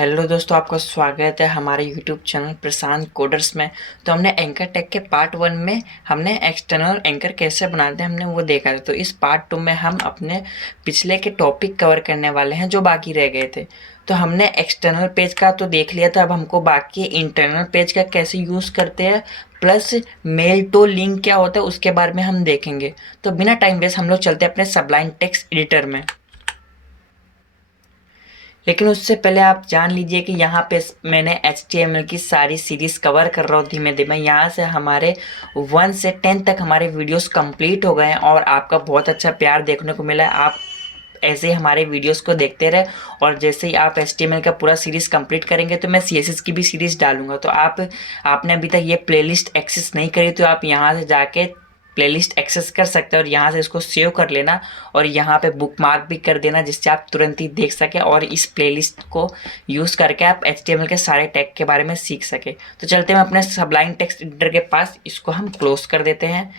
Hello दोस्तों, आपका स्वागत है हमारे यूट्यूब चैनल प्रशांत कोडर्स में। तो हमने एंकर टेक के पार्ट 1 में हमने एक्सटर्नल एंकर कैसे बनाते हैं हमने वो देखा था। तो इस पार्ट 2 में हम अपने पिछले के टॉपिक कवर करने वाले हैं जो बाकी रह गए थे। तो हमने एक्सटर्नल पेज का तो देख लिया था, अब हमको बाकी इंटरनल पेज का कैसे यूज़ करते हैं प्लस मेल टू लिंक क्या होता है उसके बारे में हम देखेंगे। तो बिना टाइम वेस्ट हम लोग चलते हैं अपने सबलाइन टेक्स्ट एडिटर में। लेकिन उससे पहले आप जान लीजिए कि यहाँ पे मैंने HTML की सारी सीरीज़ कवर कर रहा हूँ धीमे धीमे। यहाँ से हमारे 1 से 10 तक हमारे वीडियोस कंप्लीट हो गए हैं और आपका बहुत अच्छा प्यार देखने को मिला है। आप ऐसे ही हमारे वीडियोस को देखते रहे और जैसे ही आप HTML का पूरा सीरीज़ कंप्लीट करेंगे तो मैं CSS की भी सीरीज़ डालूंगा। तो आपने अभी तक ये प्लेलिस्ट एक्सेस नहीं करी तो आप यहाँ से जाके प्लेलिस्ट एक्सेस कर सकते हैं और यहाँ से इसको सेव कर लेना और यहाँ पे बुकमार्क भी कर देना जिससे आप तुरंत ही देख सकें और इस प्लेलिस्ट को यूज़ करके आप HTML के सारे टैग के बारे में सीख सकें। तो चलते हैं अपने सबलाइन टेक्स्ट एडिटर के पास, इसको हम क्लोज कर देते हैं।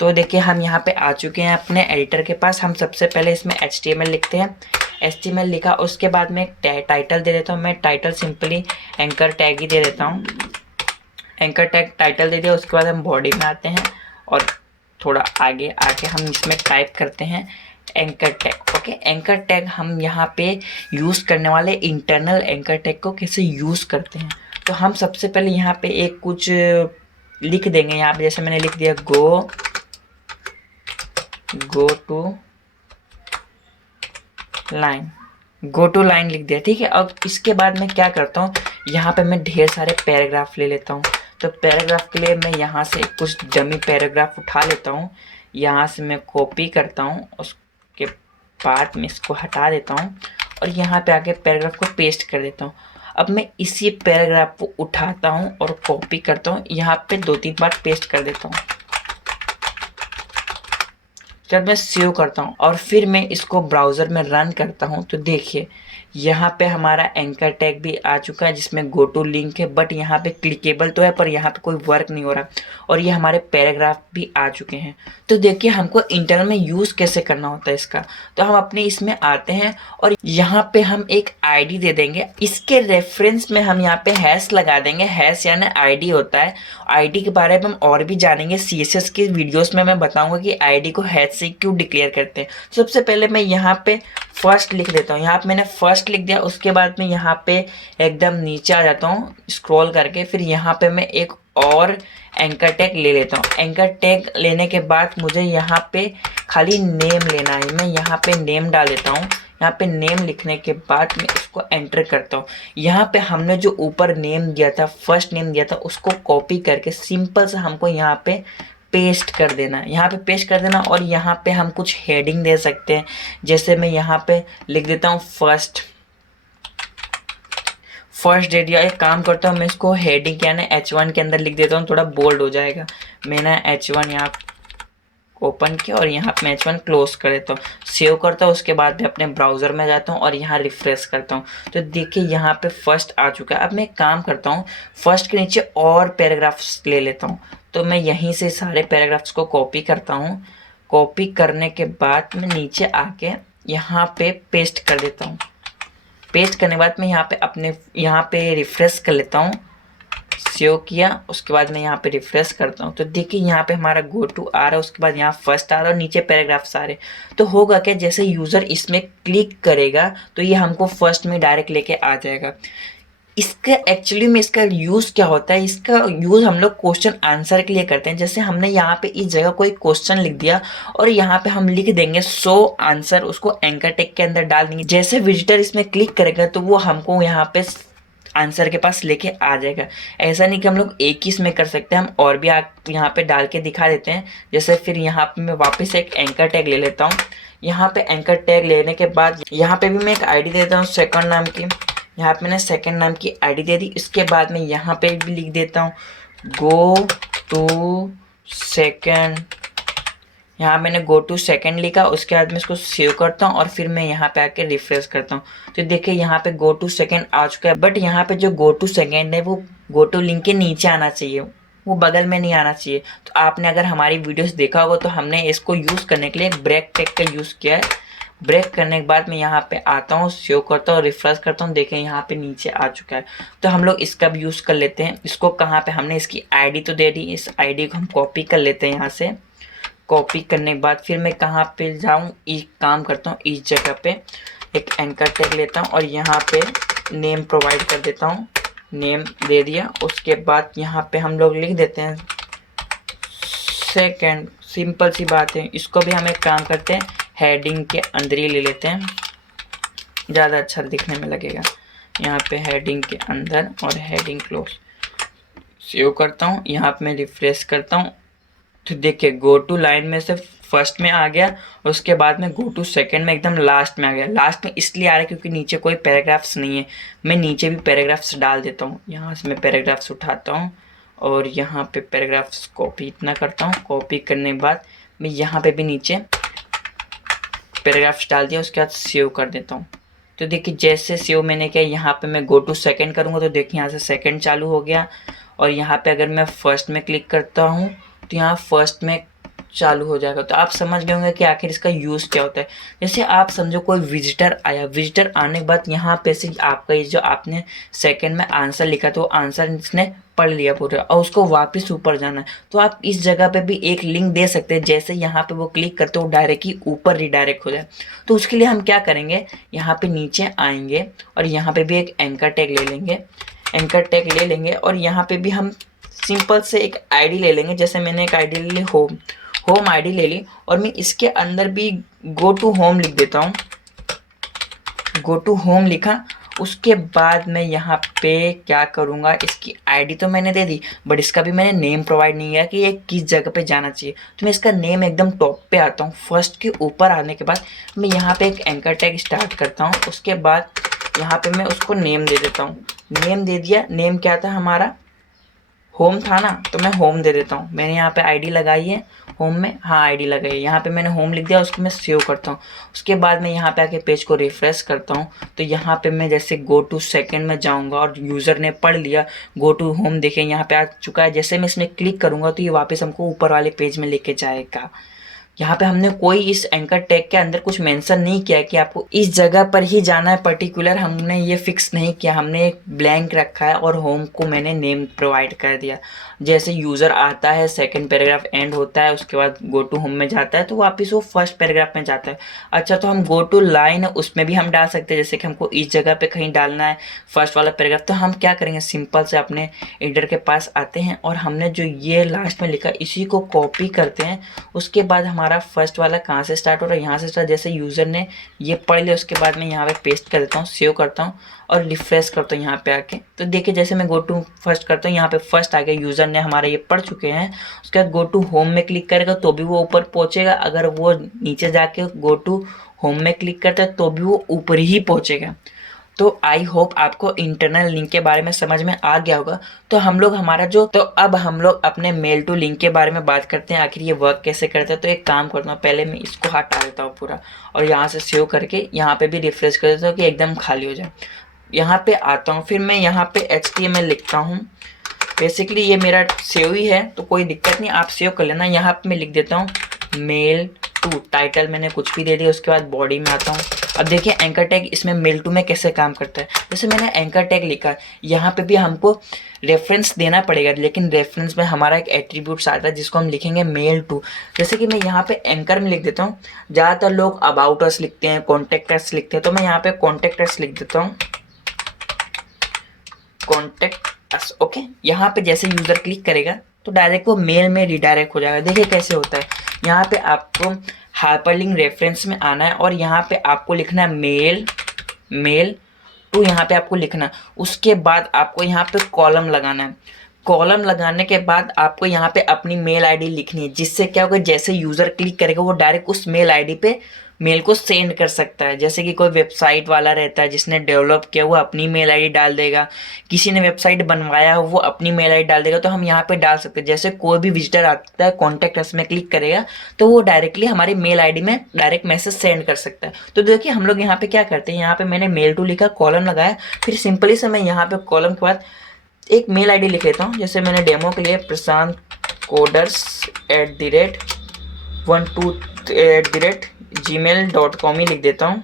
तो देखिए हम यहाँ पे आ चुके हैं अपने एडिटर के पास। हम सबसे पहले इसमें HTML लिखते हैं। HTML लिखा, उसके बाद में एक टाइटल दे देता हूँ। मैं टाइटल सिंपली एंकर टैग ही दे देता हूँ। एंकर टैग टाइटल दे दिया। उसके बाद हम बॉडी में आते हैं और थोड़ा आगे आके हम इसमें टाइप करते हैं anchor tag. Okay, anchor tag हम यहाँ पे यूज़ करने वाले इंटरनल एंकर टैग को कैसे यूज़ करते हैं। तो हम सबसे पहले यहाँ पे एक कुछ लिख देंगे। यहाँ पे जैसे मैंने लिख दिया गो टू लाइन लिख दिया, ठीक है। अब इसके बाद मैं क्या करता हूँ, यहाँ पे मैं ढेर सारे पैराग्राफ ले लेता हूँ। तो पैराग्राफ के लिए मैं यहाँ से कुछ डमी पैराग्राफ उठा लेता हूँ, यहाँ से मैं कॉपी करता हूँ, उसके बाद में इसको हटा देता हूँ और यहाँ पे आके पैराग्राफ को पेस्ट कर देता हूँ। अब मैं इसी पैराग्राफ को उठाता हूँ और कॉपी करता हूँ, यहाँ पे 2-3 बार पेस्ट कर देता हूँ। जब मैं सेव करता हूँ और फिर मैं इसको ब्राउज़र में रन करता हूँ तो देखिए यहाँ पे हमारा एंकर टैग भी आ चुका है जिसमें गो टू लिंक है, बट यहाँ पे क्लिकेबल तो है पर यहाँ पे कोई वर्क नहीं हो रहा और ये हमारे पैराग्राफ भी आ चुके हैं। तो देखिए हमको इंटरनल में यूज़ कैसे करना होता है इसका। तो हम अपने इसमें आते हैं और यहाँ पे हम एक ID दे देंगे। इसके रेफरेंस में हम यहाँ पे हैश लगा देंगे। हैश यानी ID होता है। ID के बारे में हम और भी जानेंगे, CSS की वीडियोस में मैं बताऊंगा कि ID को हैश से क्यों डिक्लेयर करते हैं। सबसे पहले मैं यहाँ पे फर्स्ट लिख देता हूँ। यहाँ पे मैंने फर्स्ट लिख दिया। उसके बाद में यहाँ पे एकदम नीचे आ जाता हूँ स्क्रॉल करके, फिर यहाँ पे मैं एक और एंकर टैग ले लेता हूँ। एंकर टैग लेने के बाद मुझे यहाँ पे खाली नेम लेना है। मैं यहाँ पे नेम डाल देता हूँ। यहाँ पे नेम लिखने के बाद मैं इसको एंटर करता हूँ। यहाँ पे हमने जो ऊपर नेम दिया था, फर्स्ट नेम दिया था, उसको कॉपी करके सिंपल से हमको यहाँ पे पेस्ट कर देना है। यहाँ पे पेस्ट कर देना और यहाँ पे हम कुछ हेडिंग दे सकते हैं। जैसे मैं यहाँ पे लिख देता हूँ फर्स्ट दे दिया। एक काम करता हूँ, मैं इसको हेडिंग क्या ना H1 के अंदर लिख देता हूँ, थोड़ा बोल्ड हो जाएगा। मैंने H1 यहाँ ओपन किया और यहाँ पे मैं H1 क्लोज कर देता हूँ, सेव करता हूँ। उसके बाद मैं अपने ब्राउज़र में जाता हूँ और यहाँ रिफ्रेश करता हूँ। तो देखिए यहाँ पे फर्स्ट आ चुका है। अब मैं काम करता हूँ, फर्स्ट के नीचे और पैराग्राफ्स ले लेता हूँ। तो मैं यहीं से सारे पैराग्राफ्स को कॉपी करता हूँ। कॉपी करने के बाद मैं नीचे आके यहाँ पे पेस्ट कर देता हूँ। पेस्ट करने के बाद मैं यहाँ पे रिफ्रेश कर लेता हूँ। सेव किया, उसके बाद मैं यहाँ पे रिफ्रेश करता हूँ। तो देखिए यहाँ पे हमारा गो टू आ रहा है, उसके बाद यहाँ फर्स्ट आ रहा है और नीचे पैराग्राफ्स आ रहे हैं। तो होगा क्या, जैसे यूज़र इसमें क्लिक करेगा तो ये हमको फर्स्ट में डायरेक्ट लेके आ जाएगा। इसका एक्चुअली में इसका यूज़ क्या होता है, इसका यूज़ हम लोग क्वेश्चन आंसर के लिए करते हैं। जैसे हमने यहाँ पे इस जगह कोई क्वेश्चन लिख दिया और यहाँ पे हम लिख देंगे शो आंसर, उसको एंकर टैग के अंदर डाल देंगे। जैसे विजिटर इसमें क्लिक करेगा तो वो हमको यहाँ पे आंसर के पास लेके आ जाएगा। ऐसा नहीं कि हम लोग एक ही इसमें कर सकते हैं, हम और भी यहाँ पे डाल के दिखा देते हैं। जैसे फिर यहाँ पे मैं वापस एक एंकर टैग ले लेता हूँ। यहाँ पे एंकर टैग लेने के बाद यहाँ पे भी मैं एक ID देता हूँ सेकंड नाम की। यहाँ पे मैंने सेकंड नाम की ID दे दी। इसके बाद में यहाँ पे भी लिख देता हूँ गो टू सेकंड। यहाँ मैंने गो टू सेकंड लिखा। उसके बाद मैं इसको सेव करता हूँ और फिर मैं यहाँ पे आके रिफ्रेश करता हूँ। तो देखिए यहाँ पे गो टू सेकंड आ चुका है, बट यहाँ पे जो गो टू सेकंड है वो गो टू लिंक के नीचे आना चाहिए, वो बगल में नहीं आना चाहिए। तो आपने अगर हमारी वीडियोस देखा होगा तो हमने इसको यूज़ करने के लिए एक ब्रेक टैग का यूज़ किया है। ब्रेक करने के बाद मैं यहाँ पे आता हूँ, सेव करता हूँ, रिफ्रेश करता हूँ, देखें यहाँ पे नीचे आ चुका है। तो हम लोग इसका भी यूज़ कर लेते हैं। इसको कहाँ पे, हमने इसकी आईडी तो दे दी, इस आईडी को हम कॉपी कर लेते हैं यहाँ से। कॉपी करने के बाद फिर मैं कहाँ पे जाऊँ, एक काम करता हूँ, इस जगह पे एक एंकर टैग लेता हूँ और यहाँ पे नेम प्रोवाइड कर देता हूँ। नेम दे दिया, उसके बाद यहाँ पे हम लोग लिख देते हैं सेकंड। सिंपल सी बात है। इसको भी हम एक काम करते हैं, हेडिंग के अंदर ही ले लेते हैं, ज़्यादा अच्छा दिखने में लगेगा। यहाँ पे हेडिंग के अंदर और हेडिंग क्लोज। सेव करता हूँ, यहाँ पे मैं रिफ्रेश करता हूँ तो देखिए गो टू लाइन में से फर्स्ट में आ गया, उसके बाद में गो टू सेकंड में एकदम लास्ट में आ गया। लास्ट में इसलिए आ रहा है क्योंकि नीचे कोई पैराग्राफ्स नहीं है। मैं नीचे भी पैराग्राफ्स डाल देता हूँ। यहाँ से मैं पैराग्राफ्स उठाता हूँ और यहाँ पे पैराग्राफ्स कॉपी इतना करता हूँ। कॉपी करने के बाद मैं यहाँ पे भी नीचे पैराग्राफ्स डाल दिया, उसके बाद सेव कर देता हूँ। तो देखिए जैसे सेव मैंने किया, यहाँ पे मैं गो टू सेकंड करूँगा तो देखिए यहाँ से सेकंड चालू हो गया। और यहाँ पे अगर मैं फर्स्ट में क्लिक करता हूँ तो यहाँ फर्स्ट में चालू हो जाएगा। तो आप समझ गए होंगे कि आखिर इसका यूज़ क्या होता है। जैसे आप समझो कोई विजिटर आया, विजिटर आने के बाद यहाँ पे से आपका ये जो आपने सेकंड में आंसर लिखा था वो आंसर इसने पढ़ लिया पूरा और उसको वापस ऊपर जाना है, तो आप इस जगह पे भी एक लिंक दे सकते हैं। जैसे यहाँ पे वो क्लिक करते हो डायरेक्ट ही ऊपर रिडायरेक्ट हो जाए। तो उसके लिए हम क्या करेंगे, यहाँ पे नीचे आएंगे और यहाँ पे भी एक एंकर टैग ले लेंगे। एंकर टैग ले लेंगे और यहाँ पे भी हम सिंपल से एक आईडी ले लेंगे। जैसे मैंने एक आईडी ले ली, होम आईडी ले ली और मैं इसके अंदर भी गो टू होम लिख देता हूँ। गो टू होम लिखा, उसके बाद मैं यहाँ पे क्या करूँगा, इसकी आईडी तो मैंने दे दी बट इसका भी मैंने नेम प्रोवाइड नहीं किया कि ये किस जगह पे जाना चाहिए। तो मैं इसका नेम एकदम टॉप पे आता हूँ। फर्स्ट के ऊपर आने के बाद मैं यहाँ पे एक एंकर टैग स्टार्ट करता हूँ। उसके बाद यहाँ पे मैं उसको नेम दे देता हूँ। नेम दे दिया, नेम क्या था हमारा, होम था ना, तो मैं होम दे देता हूँ। मैंने यहाँ पे आईडी लगाई है होम में, हाँ आईडी लगाई है, यहाँ पे मैंने होम लिख दिया, उसको मैं सेव करता हूँ। उसके बाद मैं यहाँ पे आके पेज को रिफ्रेश करता हूँ तो यहाँ पे मैं जैसे गो टू सेकंड में जाऊँगा और यूज़र ने पढ़ लिया, गो टू होम देखें यहाँ पे आ चुका है। जैसे मैं इसमें क्लिक करूँगा तो ये वापस हमको ऊपर वाले पेज में लेके जाएगा। यहाँ पे हमने कोई इस एंकर टैग के अंदर कुछ मेंशन नहीं किया है कि आपको इस जगह पर ही जाना है पर्टिकुलर, हमने ये फिक्स नहीं किया। हमने एक ब्लैंक रखा है और होम को मैंने नेम प्रोवाइड कर दिया। जैसे यूज़र आता है, सेकंड पैराग्राफ एंड होता है, उसके बाद गो टू होम में जाता है तो वापस वो फर्स्ट पैराग्राफ में जाता है। अच्छा, तो हम गो टू लाइन उसमें भी हम डाल सकते हैं। जैसे कि हमको इस जगह पे कहीं डालना है फर्स्ट वाला पैराग्राफ, तो हम क्या करेंगे, सिंपल से अपने एडिटर के पास आते हैं और हमने जो ये लास्ट में लिखा इसी को कॉपी करते हैं। उसके बाद हमारा फर्स्ट वाला कहाँ से स्टार्ट हो रहा है, यहाँ से स्टार्ट। जैसे यूज़र ने ये पढ़ लिया उसके बाद मैं यहाँ पे पेस्ट कर देता हूँ, सेव करता हूँ और रिफ्रेश करता हूँ यहाँ पे आके। तो देखिए जैसे मैं गो टू फर्स्ट करता हूँ, यहाँ पे फर्स्ट आ गया, यूज़र ने हमारा ये पढ़ चुके हैं। उसके बाद गो टू होम में क्लिक करेगा तो भी वो ऊपर पहुँचेगा। अगर वो नीचे जाके गो टू होम में क्लिक करता है तो भी वो ऊपर ही पहुँचेगा। तो आई होप आपको इंटरनल लिंक के बारे में समझ में आ गया होगा। तो हम लोग हमारा जो, तो अब हम लोग अपने मेल टू लिंक के बारे में बात करते हैं, आखिर ये वर्क कैसे करता है। तो एक काम करता हूँ, पहले मैं इसको हटा देता हूँ पूरा और यहाँ से सेव करके यहाँ पे भी रिफ्रेश कर देता हूँ कि एकदम खाली हो जाए। यहाँ पे आता हूँ, फिर मैं यहाँ पे HTML लिखता हूँ। बेसिकली ये मेरा सेव ही है तो कोई दिक्कत नहीं, आप सेव कर लेना। यहाँ पे मैं लिख देता हूँ मेल टू, टाइटल मैंने कुछ भी दे दिया। उसके बाद बॉडी में आता हूँ। अब देखिए एंकर टैग इसमें मेल टू में कैसे काम करता है। जैसे मैंने एंकर टैग लिखा, यहाँ पे भी हमको रेफरेंस देना पड़ेगा, लेकिन रेफरेंस में हमारा एक एट्रीब्यूट्स आता है जिसको हम लिखेंगे मेल टू। जैसे कि मैं यहाँ पे एंकर में लिख देता हूँ। ज़्यादातर लोग अबाउट अस लिखते हैं, कॉन्टेक्ट अस लिखते हैं, तो मैं यहाँ पे कॉन्टेक्ट अस लिख देता हूँ, कॉन्टेक्ट अस। ओके, यहाँ पे जैसे यूज़र क्लिक करेगा तो डायरेक्ट वो मेल में रिडायरेक्ट हो जाएगा। देखिए कैसे होता है। यहाँ पे आपको हाइपरलिंक रेफरेंस में आना है और यहाँ पे आपको लिखना है मेल टू, यहाँ पे आपको लिखना। उसके बाद आपको यहाँ पे कॉलम लगाना है। कॉलम लगाने के बाद आपको यहाँ पे अपनी मेल आईडी लिखनी है, जिससे क्या होगा, जैसे यूज़र क्लिक करेगा वो डायरेक्ट उस मेल आईडी पे मेल को सेंड कर सकता है। जैसे कि कोई वेबसाइट वाला रहता है जिसने डेवलप किया, वो अपनी मेल आईडी डाल देगा। किसी ने वेबसाइट बनवाया हो वो अपनी मेल आईडी डाल देगा। तो हम यहाँ पे डाल सकते हैं, जैसे कोई भी विजिटर आता है कॉन्टैक्ट अस में क्लिक करेगा तो वो डायरेक्टली हमारी मेल आईडी में डायरेक्ट मैसेज सेंड कर सकता है। तो देखिए हम लोग यहाँ पे क्या करते हैं, यहाँ पे मैंने मेल टू लिखा, कॉलम लगाया, फिर सिंपली से मैं यहाँ पे कॉलम के बाद एक मेल आईडी लिख लेता हूँ। जैसे मैंने डेमो के लिए प्रशांत कोडर्स 12@gmail.com ही लिख देता हूँ।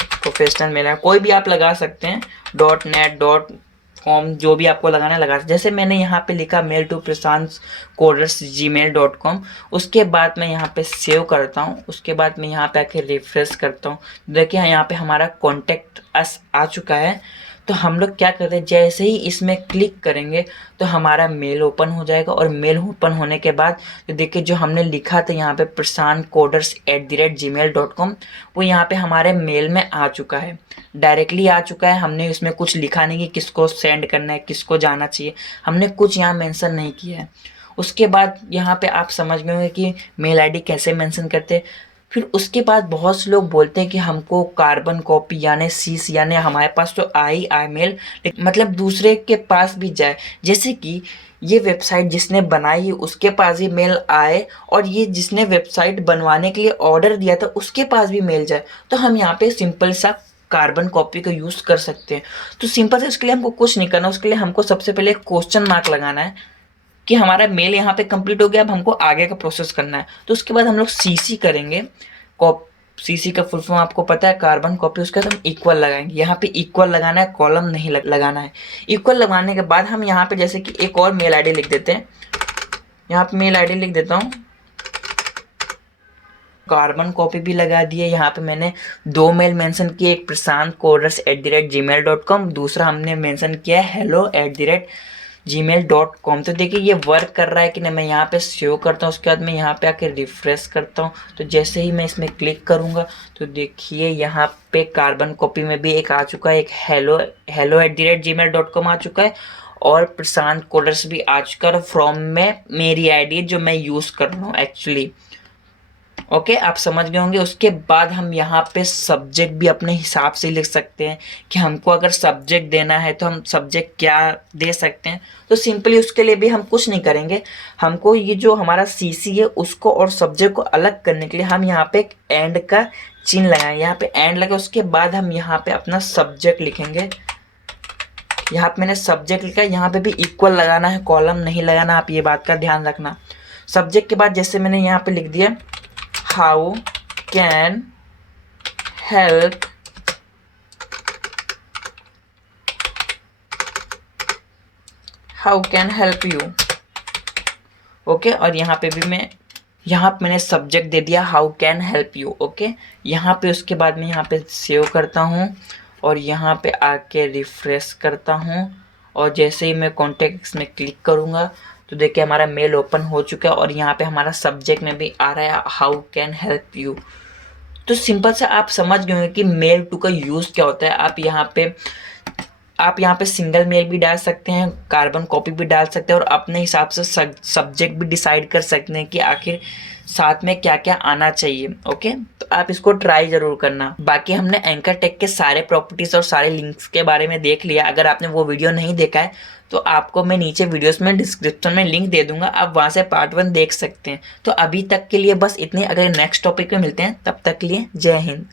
प्रोफेशनल मेल है, कोई भी आप लगा सकते हैं, .net.com जो भी आपको लगाना है लगा। जैसे मैंने यहाँ पे लिखा मेल टू prashantscoders@gmail.com। उसके बाद मैं यहाँ पे सेव करता हूँ। उसके बाद मैं यहाँ पे आके रिफ्रेश करता हूँ। देखिए यहाँ पे हमारा कॉन्टेक्ट अस आ चुका है। तो हम लोग क्या करते हैं, जैसे ही इसमें क्लिक करेंगे तो हमारा मेल ओपन हो जाएगा। और मेल ओपन होने के बाद तो देखिए जो हमने लिखा था यहाँ पे prashantscoders@gmail.com, वो यहाँ पे हमारे मेल में आ चुका है, डायरेक्टली आ चुका है। हमने इसमें कुछ लिखा नहीं कि किसको सेंड करना है, किसको जाना चाहिए, हमने कुछ यहाँ मेंशन नहीं किया है। उसके बाद यहाँ पे आप समझ गए होंगे कि मेल आईडी कैसे मेंशन करते हैं। फिर उसके बाद बहुत से लोग बोलते हैं कि हमको कार्बन कॉपी यानी सीस यानी हमारे पास तो आई मेल, मतलब दूसरे के पास भी जाए। जैसे कि ये वेबसाइट जिसने बनाई है उसके पास ही मेल आए, और ये जिसने वेबसाइट बनवाने के लिए ऑर्डर दिया था उसके पास भी मेल जाए। तो हम यहाँ पे सिंपल सा कार्बन कॉपी का यूज़ कर सकते हैं। तो सिंपल से उसके लिए हमको कुछ नहीं करना, उसके लिए हमको सबसे पहले एक क्वेश्चन मार्क लगाना है कि हमारा मेल यहाँ पे कंप्लीट हो गया, अब हमको आगे का प्रोसेस करना है। तो उसके बाद हम लोग सीसी करेंगे। सीसी का फुल फॉर्म आपको पता है, कार्बन कॉपी। उसके बाद हम इक्वल लगाएंगे, यहाँ पे इक्वल लगाना है, कॉलम नहीं लगाना है। इक्वल लगाने के बाद हम यहाँ पे जैसे कि एक और मेल आईडी लिख देते हैं, यहाँ पे मेल आईडी लिख देता हूँ। कार्बन कॉपी भी लगा दिए। यहाँ पे मैंने 2 मेल मेंशन किए, एक prashantscoders@gmail.com, दूसरा हमने मेंशन किया है hello@gmail.com। तो देखिए ये वर्क कर रहा है कि नहीं। मैं यहाँ पे सेव करता हूँ, उसके बाद मैं यहाँ पे आके रिफ्रेश करता हूँ। तो जैसे ही मैं इसमें क्लिक करूँगा तो देखिए यहाँ पे कार्बन कॉपी में भी एक आ चुका है, एक hello@gmail.com आ चुका है, और प्रशांत कोडर्स भी आ चुका है। फ्रॉम में मेरी आईडी जो मैं यूज़ कर रहा हूँ एक्चुअली। ओके आप समझ गए होंगे। उसके बाद हम यहाँ पे सब्जेक्ट भी अपने हिसाब से लिख सकते हैं कि हमको अगर सब्जेक्ट देना है तो हम सब्जेक्ट क्या दे सकते हैं। तो सिंपली उसके लिए भी हम कुछ नहीं करेंगे, हमको ये जो हमारा सीसी है उसको और सब्जेक्ट को अलग करने के लिए हम यहाँ पे एक एंड का चिन्ह लगाएंगे। यहाँ पे एंड लगा, उसके बाद हम यहाँ पे अपना सब्जेक्ट लिखेंगे। यहाँ पे मैंने सब्जेक्ट लिखा है, यहाँ पे भी इक्वल लगाना है, कॉलम नहीं लगाना, आप ये बात का ध्यान रखना। सब्जेक्ट के बाद जैसे मैंने यहाँ पे लिख दिया how can help you। Okay और यहाँ पे भी मैंने सब्जेक्ट दे दिया how can help you. Okay यहाँ पे उसके बाद मैं यहाँ पे सेव करता हूँ और यहाँ पे आके रिफ्रेश करता हूँ, और जैसे ही मैं कॉन्टेक्ट्स में क्लिक करूँगा तो देखिए हमारा मेल ओपन हो चुका है, और यहाँ पे हमारा सब्जेक्ट में भी आ रहा है हाउ कैन हेल्प यू। तो सिंपल से आप समझ गए होंगे कि मेल टू का यूज़ क्या होता है। आप यहाँ पे सिंगल मेल भी डाल सकते हैं, कार्बन कॉपी भी डाल सकते हैं, और अपने हिसाब से सब्जेक्ट भी डिसाइड कर सकते हैं कि आखिर साथ में क्या क्या आना चाहिए। ओके तो आप इसको ट्राई ज़रूर करना। बाकी हमने एंकर टेक के सारे प्रॉपर्टीज़ और सारे लिंक्स के बारे में देख लिया। अगर आपने वो वीडियो नहीं देखा है तो आपको मैं नीचे वीडियोस में डिस्क्रिप्शन में लिंक दे दूंगा, आप वहाँ से पार्ट 1 देख सकते हैं। तो अभी तक के लिए बस इतने, अगर नेक्स्ट टॉपिक में मिलते हैं तब तक के लिए जय हिंद।